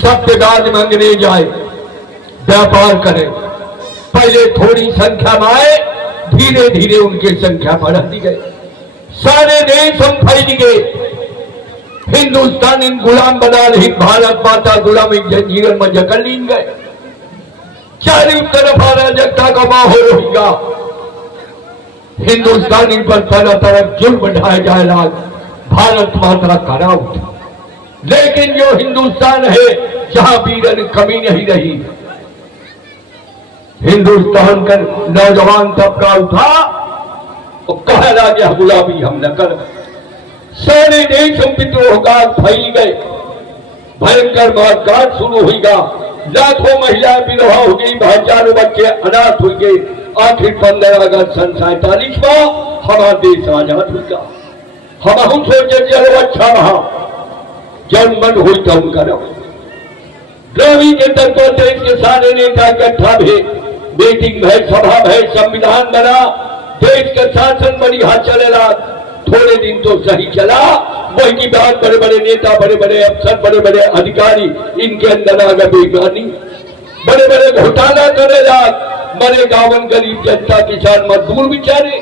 सत्यदान मांगने जाए, व्यापार करें। पहले थोड़ी संख्या में आए, धीरे धीरे उनकी संख्या बढ़ती गई। सारे देश हम फैल गए। हिंदुस्तान इन गुलाम बना रही, भारत माता गुलामी जंजीर में जकड़ लीन गए। चारों तरफ अराजकता का माहौल होगा। हिंदुस्तानी पर तरह तरह जुल्म ढाए जाए लाग, भारत माता करा उठा। लेकिन जो हिंदुस्तान है जहां वीरन कमी नहीं रही, हिंदुस्तान का नौजवान तबका उठा और कह लगा गुलामी हम न कर। सारे देश हम विद्रोह का फैल गए। भयंकर मारकाट शुरू होगा। लाखों महिलाएं विधवा हो गई, हजारों बच्चे अनाथ हो गए। आखिर 15 अगस्त सन 47 में हमारा देश आजाद होगा। हम सोचे चलो अच्छा रहा, जब मन हुई तब करो। द्रवी के तक पर देश के सारे नेता इकट्ठा भे, मीटिंग है, सभा है, संविधान बना, देश का शासन बढ़िया चलेगा। थोड़े दिन तो सही चला, वही की बात बड़े बड़े नेता, बड़े बड़े अफसर, बड़े बड़े अधिकारी, इनके अंदर आ गए बेगानी, बड़े बड़े घोटाला करेगा। मरे गावन गरीब जनता, किसान, मजदूर बेचारे,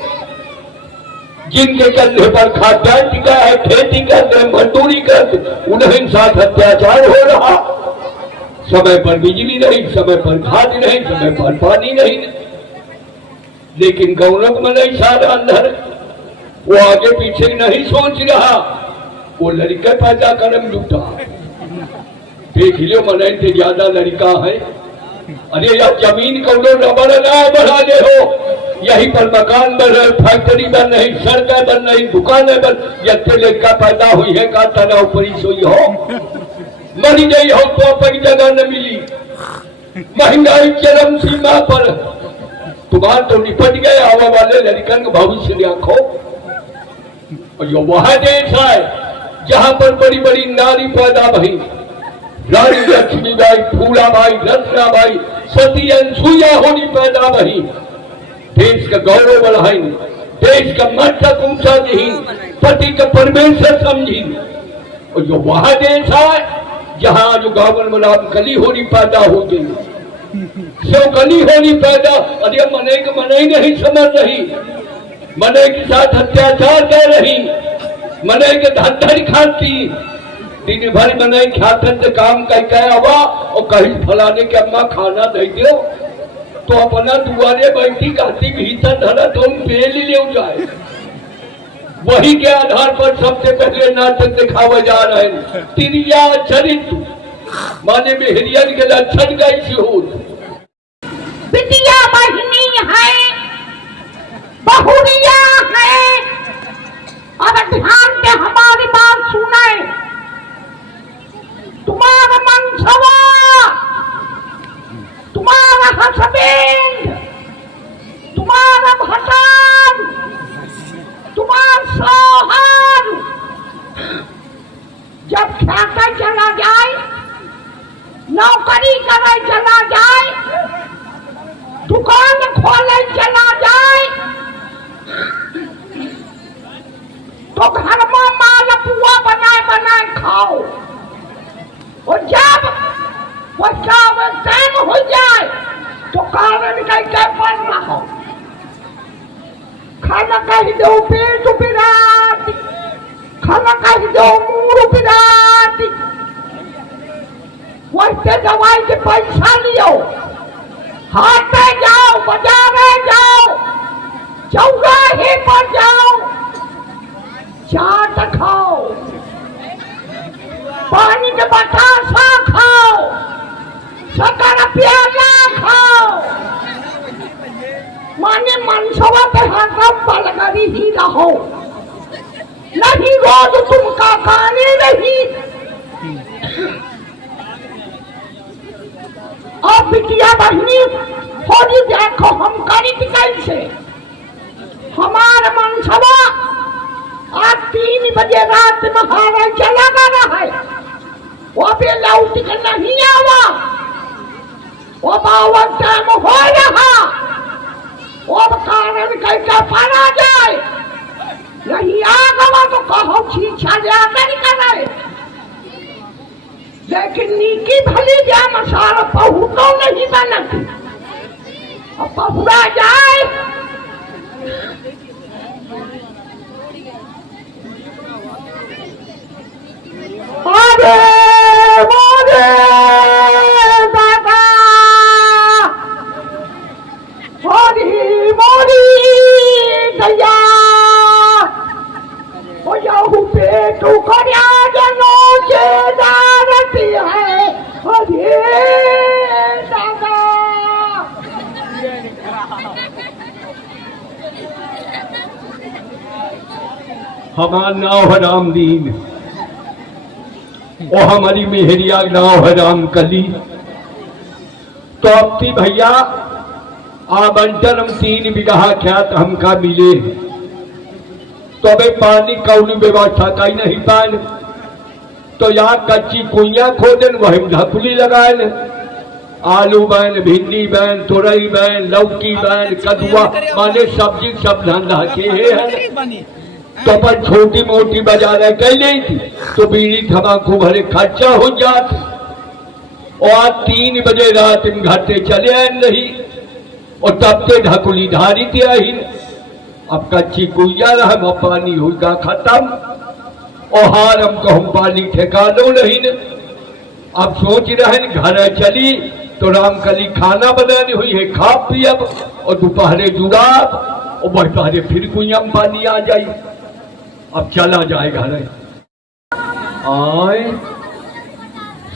जिनके कंधे पर खाद्यान्न टिका है, खेती करते, मजदूरी करते, उन्हें साथ अत्याचार हो रहा। समय पर बिजली नहीं, समय पर खाद नहीं, समय पर पानी नहीं। लेकिन गौरव में नहीं सारा अंदर, वो आगे पीछे नहीं सोच रहा, वो लड़का पैदा करम जुटा। देख लो मन से ज्यादा लड़का है। अरे यार जमीन को रबड़ ना बढ़ा दे हो, यहीं पर मकान बन रहे, फैक्ट्री बन रही, सड़कें बन रही, दुकानें बन, जब लड़का पैदा हुई है का तनाव परी सोई हो, मरी गई हो तो अपनी जगह न मिली। महंगाई चरम सीमा पर, तुम्हारा तो निपट गए। आवा वाले लड़कन का भविष्य देखो। और यो वह देश है जहां पर बड़ी बड़ी नारी पैदा भई, रानी लक्ष्मीबाई, फूलाबाई, रत्नाबाई, सती अनसुईया होनी पैदा भई। देश का गौरव बढ़ाई, देश का मस्तक ऊंचा नहीं, पति का परमेश्वर समझी। और जो वह देश है जहां जो गावन में कली होनी पैदा हो गई, सो कली होनी पैदा। अरे मने के मने नहीं समझ रही, मने के साथ अत्याचार कर रही, मने के धन खाती, दिन भर मने ख्यातन से काम कह आवा और कहीं फलाने के अम्मा खाना दे दो तो अपना दुआरे बैठी कहती भीतर धरा तो हम पेल ही ले जाए। वही के आधार पर सबसे पहले नाटक दिखावे जा रहे हैं। तिरिया चरित्र माने मेहरियन के लक्षण कैसी हो। बिटिया बहनी है, बहुरिया है, और ध्यान से हमारी बात सुने। तुम्हारा मनसवा, तुम्हारा हसबैंड, तुम्हारा भसान, तुम्हारा सोहर जब ख्याता चला जाए, नौकरी करे चला जाए, दुकान खोले चला जाए, तो घर में माल पुआ बनाए बनाए खाओ। और जब बच्चा टाइम हो जाए तो कारण कहीं पर ना हो, खाना कहीं दो पेट पिरात, खाना कहीं दो मुंह पिरात, वैसे दवाई के पैसा लियो, हाथ में जाओ, बाजार में जाओ, चौराहे पर जाओ, चाट खाओ, पानी के बतासा खाओ, शक्कर प्याला खाओ। माने मनसवा पे हरदम बलगरी ही रहो, नहीं रोज तुम का खाने नहीं। और बिटिया बहनी थोड़ी देखो हम करी कैसे। हमारा मनसवा आज 3 बजे रात में हारे चला गया है, वो भी लौट के नहीं आवा, वो बावन टाइम हो रहा, वो कारण कैसे पड़ा जाए, नहीं आ गवा तो कहो छीछा जाकर करे। लेकिन नीकी भली जा मसाला पहुतो नहीं बनत। अब पहुरा जाए अरे मोरे दादा मोरी मोरी दया ओ यहू पेट उखड़िया जनो से दारती है। अरे दादा हमारा नाव है रामदीन और हमारी मेहरिया नाव है रामकली। तो अब थी भैया आवंटन हम 3 बीघा ख्यात हमका मिले। तो अबे पानी कौनी व्यवस्था का ही नहीं पाए। तो यहाँ कच्ची कुइया खोदन वही ढकुली लगाए। आलू बैन, भिंडी बैन, तुरई बैन, लौकी बैन, कदुआ माने सब्जी सब धंधा के है। तो अपन छोटी मोटी बाजार कर ली थी तो बीड़ी तम्बाकू भरे खर्चा हो जात। और आज 3 बजे रात में घर से चले आए नहीं और तब ते ढकुली धारी थी आई। अब कच्ची कुइया रहा पानी होगा खत्म और हार हमको हम पानी ठेका लो नहीं। अब सोच रहे घर चली तो रामकली खाना बनानी हुई है, खा पी अब और दोपहरे जुड़ाब और दोपहरे फिर कुइया में पानी आ जाए। अब चला जाए घर आए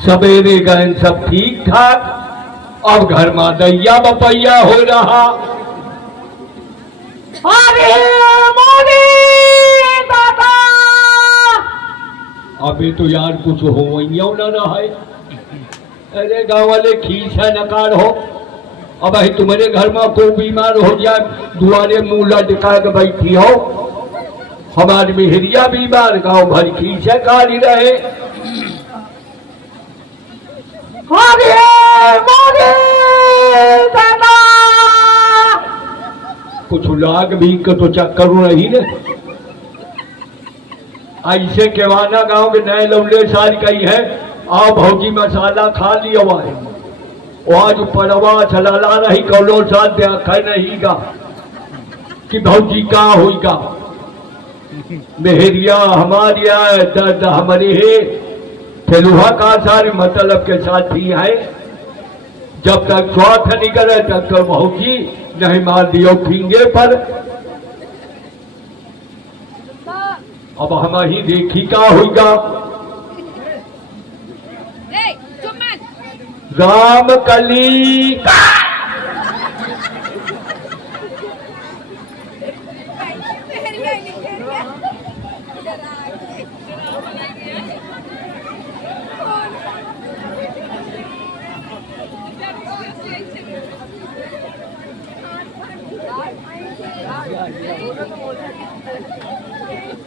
सवेरे गए सब ठीक ठाक। अब घर में दैया बपैया हो रहा। अरे मोरे दादा अभी तो यार कुछ हो न रहा है। अरे गाँव वाले खींच है नकार हो। अब अभी तुम्हारे घर में कोई बीमार हो जाए दुआरे मुंह लटका के बैठी हो। हमारी मेहरिया बीमार गाँव भर खींच है कारी रहे। अरे मोरे दादा कुछ लाग भी का तो चक्कर नहीं ने। ऐसे केवाना गांव के नए लौले साल का ही है। आओ भौजी मसाला खा लिया हुआ है। आज परवा चला रही कौलो साल देखा नहीं गा कि भौजी का होगा। मेहरिया हमारिया दर्द हमारे है फेलुहा का सारे मतलब के साथ ही है। जब तक स्वास्थ्य नहीं करे तब तक भौजी नहीं मार दियो फिंगे पर। अब हम ही देखी का होगा। रामकली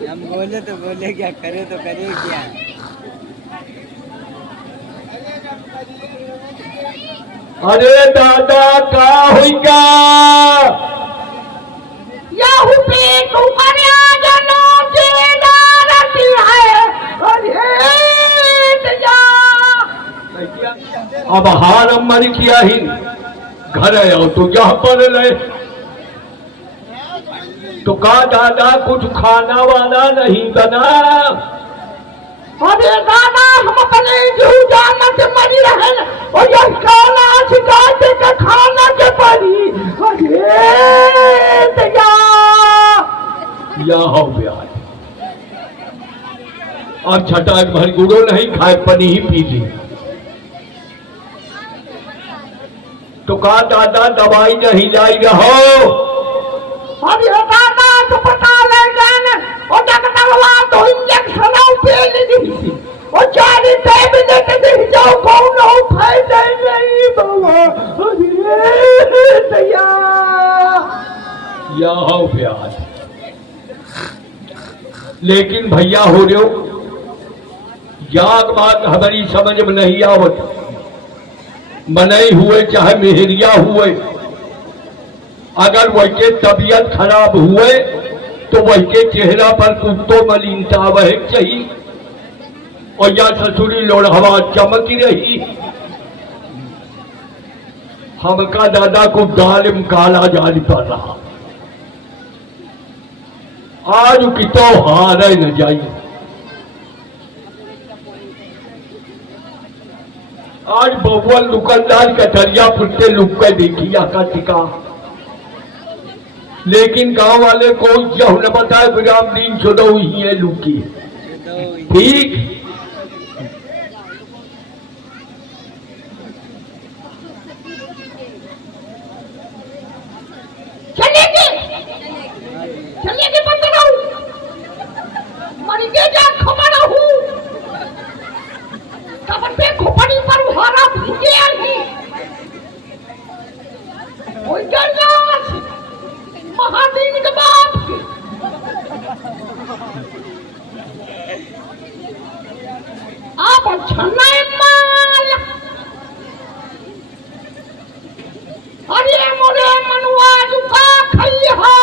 हम बोले तो बोले क्या, करे तो करे क्या। अरे दादा का होगा यहू पेट उखड़िया जनो से दारती है। अरे दया अब हार अम्मरी किया ही घर आओ तो यहाँ पर रहे। तो कहा दादा कुछ खाना वाना नहीं बना। अरे दादा हम अपने जीव जान से मरी रहे और ये खाना शिकायत के खाना के पड़ी। अरे दया या हो ब्याज अब छटाक भर गुड़ो नहीं खाए पनी ही पी ली। तो कहा दादा दवाई नहीं लाई रहो। अरे दादा तो पता नहीं जाने और डॉक्टरवा तो इंजेक्शन पे ली और 4 टैबलेट दे जाओ कौन हो फायदा नहीं बाबा। अरे दया या हो प्यार लेकिन भैया हो रहे हो याद बात हमारी समझ में नहीं आवत। मनई हुए चाहे मेहरिया हुए अगर वह के तबीयत खराब हुए तो वह के चेहरा पर कुत्तो मलिनता वह चाहिए। और या ससुरी लोढ़वा चमकी रही। हमका दादा को दाल में काला जान पड़ रहा। आज कितो हार न जाई। आज बबुअल दुकानदार कटरिया फुटते लुक कर देखिया का टिका, लेकिन गांव वाले को यह न बताए विराम दिन चुदो ही है लुकी। ठीक चलेगी बंद रहूं, मरी के जा खबर हूं, तब पे खोपड़ी पर हारा भूगे आई। ओए गन्नास महादीन के बाप के आप छन्ना माल। अरे मोरे मनुआ जुका खई हो,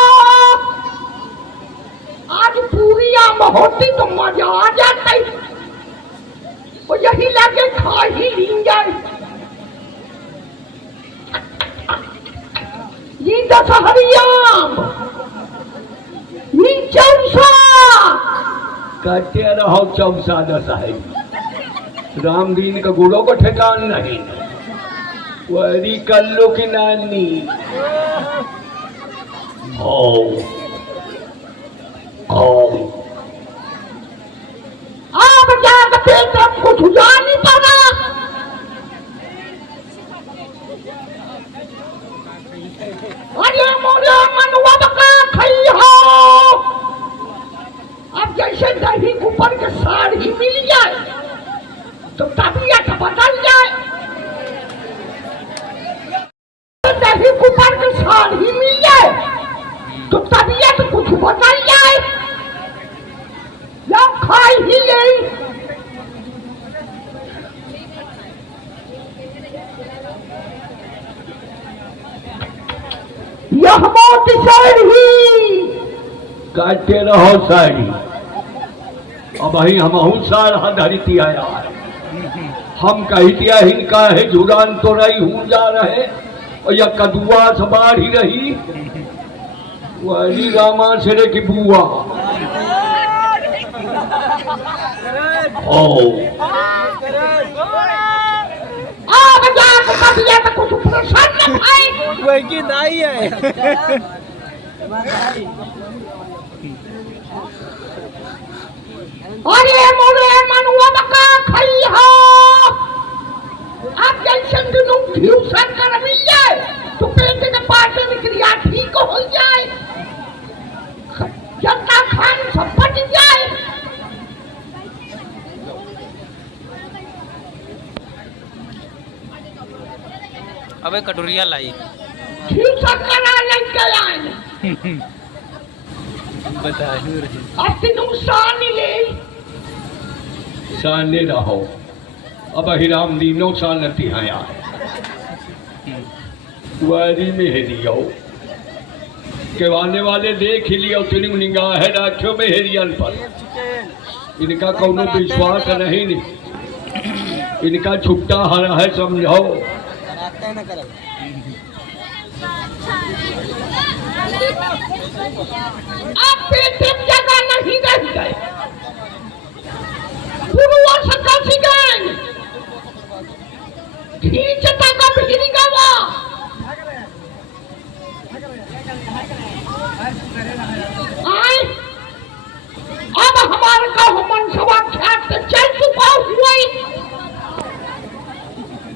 आज पूरिया महोती तो मजा आ जाता है। वो यही लगे खा ही लेंगे। ये दशहरियाम ये चौसा कहते रहो चौसा दशहरी। राम दीन का गुड़ों को ठिकान नहीं। वरी कल्लो की नानी आप जागते तब कुछ जान नहीं पाना। अरे मोरे मनुआ बका खई हो, अब जैसे दही ऊपर के साड़ी मिल जाए तो तबीयत बदल जाए। दही ऊपर के साड़ी मिल जाए तो तबीयत कुछ बदल जाए। या खाई ही ले। यह मोटी साड़ी काटते रहो साड़ी। अब ही हम सारा धरती आया। हम कहतिया हिनका है जुड़ान तो रही हूँ जा रहे, और या कदुआ सवार ही रही। वही रामा से की बुआ अब जाकर तबीयत कुछ प्रसन्न भाई। वही दाई है। अरे मोरे मनुआ बका खई हो, आप जैसे दिनों ट्यूशन कर मिल जाए तो पेट के पाचन क्रिया ठीक हो जाए, जनता खान सब बच जाए। अबे कटोरिया लाई ट्यूशन करा लेके आए। बता अब तीनों शान ले साने रहो। अब हिराम दीनों सानती आया वारी में हेरियो के आने वाले देख ही लियो। तेरी निगाह है राखियों में हेरियन पर। इनका कौनो विश्वास नहीं। इनका छुट्टा हरा है समझो। आप पेट जगह नहीं रह गए। पुरुआ सका सिगन खींचता का भिड़ी गवा। आए अब हमारे का हमन सवा ख्यात चल चुका हुआ।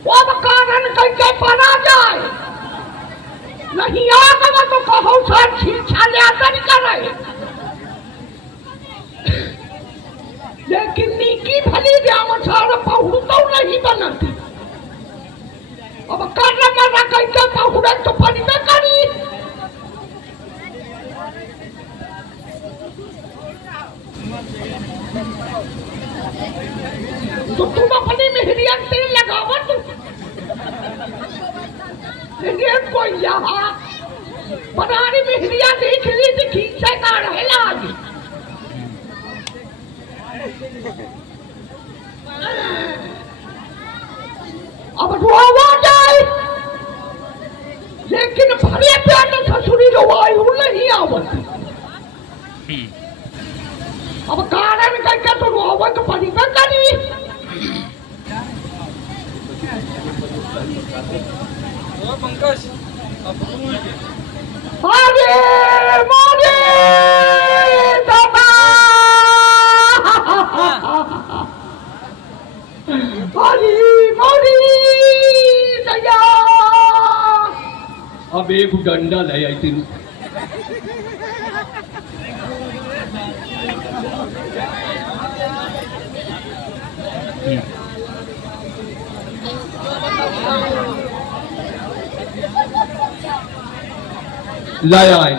अब कारण कहीं पना जाए नहीं आगवा तो कहो सर शिक्षा ले आता नहीं कर रहे। लेकिन नीकी भली जाम सारा पहुड़ तो नहीं बनती। अब कर मरा कहीं पहुड़ तो पड़ी में करी। तो तुम अपनी मेहरिया तेल लगावा तू। लेकिन कोई यहाँ बनारी मेहरिया देख ली थी खींचे का रहेला आज। अब रोवा जाए लेकिन भले प्यार ससुरी रोवायु नहीं आवती। अब कारण करके तो रोवा तो पड़ी ना करी। पंकज अरे मोरे दादा अरे मोरी दया अब एक डंडा ले आई थी लाया है।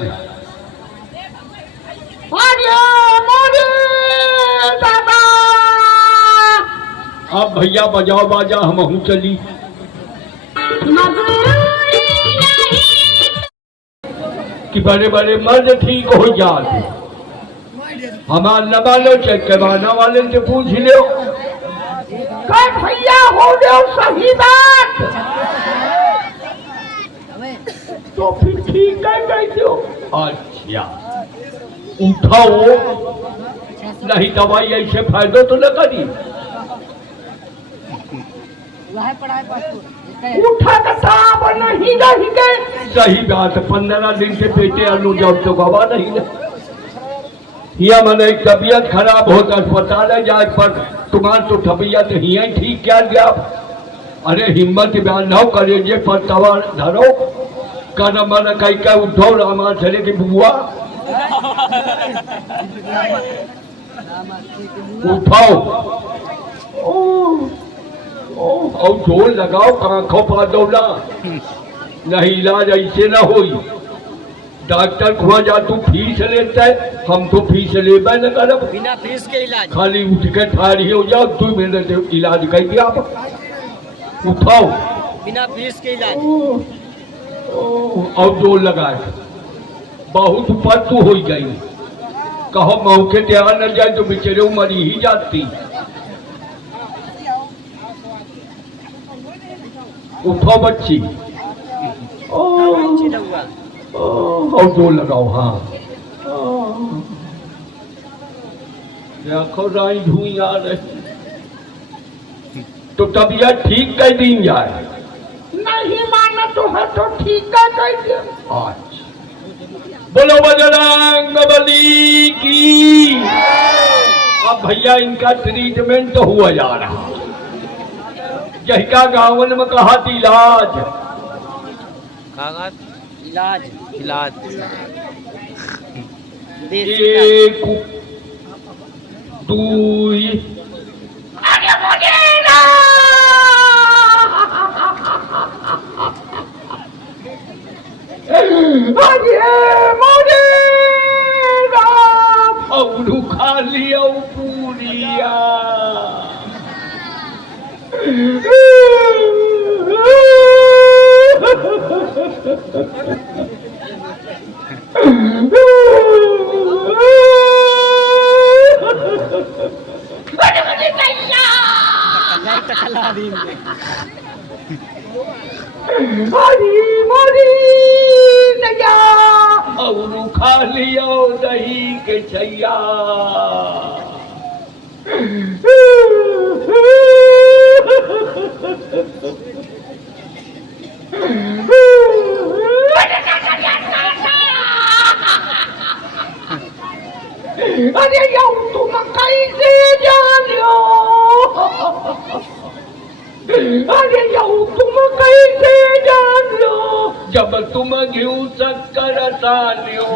अरे मोरे दादा अब भैया बजाओ बाजा हम हूँ चली। कि बड़े बड़े मर्द ठीक हो जाते हमार न मानो चेकवाना वाले से पूछ लो कल भैया हो गए सही बात तो फिर ठीक है कैसे हो। अच्छा उठाओ नहीं दवाई ऐसे फायदो तो न करी। उठा का साब नहीं रही गए। सही बात 15 दिन से पेटे आलू जब तो गवा नहीं है। या मैंने तबीयत खराब हो तो अस्पताल है जाए पर तुम्हारी तो तबीयत ही है ठीक क्या गया। अरे हिम्मत बयान न करे जे पर तवा धरो कर मन कई का उठो रामा चले की बुआ उठाओ और जोर लगाओ आंखों पर दौला नहीं इलाज ऐसे ना होई। डॉक्टर खुआ जा तू फीस लेता है हम तो फीस लेबे न करब बिना फीस के इलाज खाली उठ के ठाड़ी हो जाओ 2 मिनट इलाज कर दिया आप उठाओ बिना फीस के इलाज और जोर लगाए बहुत पत्तू हो गई। कहो मौके तैयार न जाए तो बेचारे मरी ही जाती। उठो बच्ची और जोर लगाओ। हाँ देखो राई धुई आ रही तो तबीयत ठीक कर दी जाए। नहीं माना तो है तो ठीक है कैसे। अच्छा बोलो बजरंग बली की। अब भैया इनका ट्रीटमेंट तो हुआ जा रहा जहिका गाँवन में कहा थी इलाज इलाज इलाज 1 2 अरे मुझे ना अरे मुझे ना और खा लिया पूरिया और खा लिया दही के छैया अरे यार तुम कैसे जानो। अरे यार तुम कैसे जानो जब तुम घिऊ शक्कर सानियो